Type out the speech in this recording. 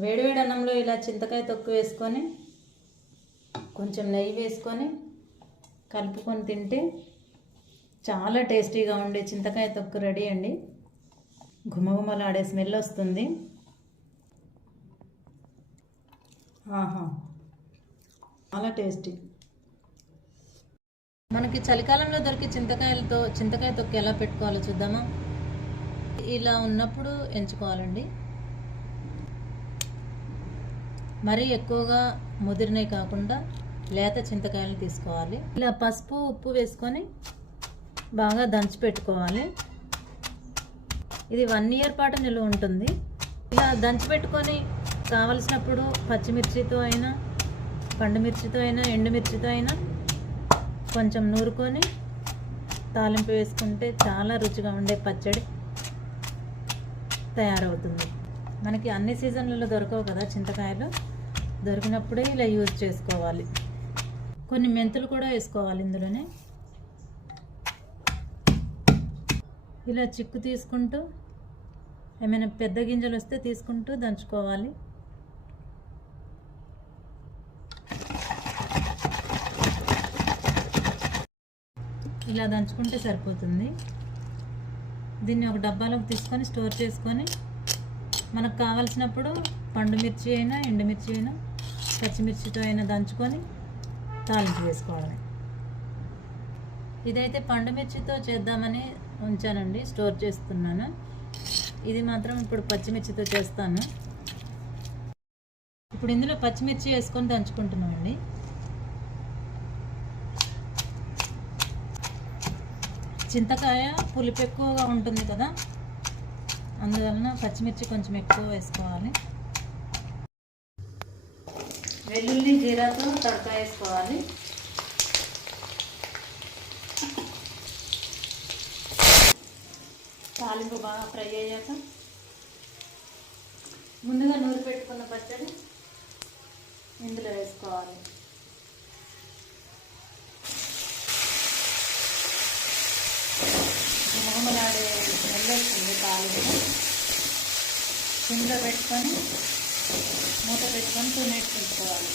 వేడివేడి అన్నంలో ఇలా చింతకాయ తొక్కు వేసుకొని కొంచెం నెయ్యి వేసుకొని కలుపుకొని తింటే చాలా టేస్టీగా ఉండే చింతకాయ తొక్కు రెడీ అండి. ఘుమఘుమలాడే స్మెల్ వస్తుంది. ఆహా, చాలా టేస్టీ. మనకి చలికాలంలో దొరికే చింతకాయ తొక్కు ఎలా పెట్టుకోవాలో చూద్దామా. ఇలా ఉన్నప్పుడు ఎంచుకోవాలండి. మరీ ఎక్కువగా ముదిరినవి కాకుండా లేత చింతకాయలు తీసుకోవాలి. ఇలా పసుపు ఉప్పు వేసుకొని బాగా దంచి పెట్టుకోవాలి. ఇది 1 year పాటు నిల్వ ఉంటుంది. ఇలా దంచి పెట్టుకొని కావలసినప్పుడు పచ్చిమిర్చితో అయినా, పండుమిర్చితో అయినా, ఎండుమిర్చితో అయినా కొంచెం నూరుకొని తాలింపు వేసుకుంటే చాలా రుచిగా ఉండే పచ్చడి తయారవుతుంది. మనకి అన్ని సీజన్లలో దొరకవు కదా చింతకాయలు. దొరికినప్పుడే ఇలా యూజ్ చేసుకోవాలి. కొన్ని మెంతులు కూడా వేసుకోవాలి ఇందులోనే. ఇలా చిక్కు తీసుకుంటూ ఏమైనా పెద్ద గింజలు వస్తే తీసుకుంటూ దంచుకోవాలి. ఇలా దంచుకుంటే సరిపోతుంది. దీన్ని ఒక డబ్బాలోకి తీసుకొని స్టోర్ చేసుకొని మనకు కావలసినప్పుడు పండుమిర్చి అయినా, ఎండుమిర్చి అయినా, పచ్చిమిర్చితో అయినా దంచుకొని తాలింపు వేసుకోవడమే. ఇదైతే పండుమిర్చితో చేద్దామని ఉంచానండి, స్టోర్ చేస్తున్నాను. ఇది మాత్రం ఇప్పుడు పచ్చిమిర్చితో చేస్తాను. ఇప్పుడు ఇందులో పచ్చిమిర్చి వేసుకొని దంచుకుంటున్నామండి. చింతకాయ పులుపు ఎక్కువగా ఉంటుంది కదా, అందువలన పచ్చిమిర్చి కొంచెం ఎక్కువ వేసుకోవాలి. వెల్లుల్లి జీరాతో తడక వేసుకోవాలి. తాలింపు బాగా ఫ్రై అయ్యాక ముందుగా నూరి పెట్టుకున్న పచ్చడి ఇందులో వేసుకోవాలి. గుమగుమలాడే స్మెల్ వస్తుంది. తాలింపు సిమ్లో పెట్టుకొని మూత పెట్టుకొని 2 minutes పెట్టుకోవాలి.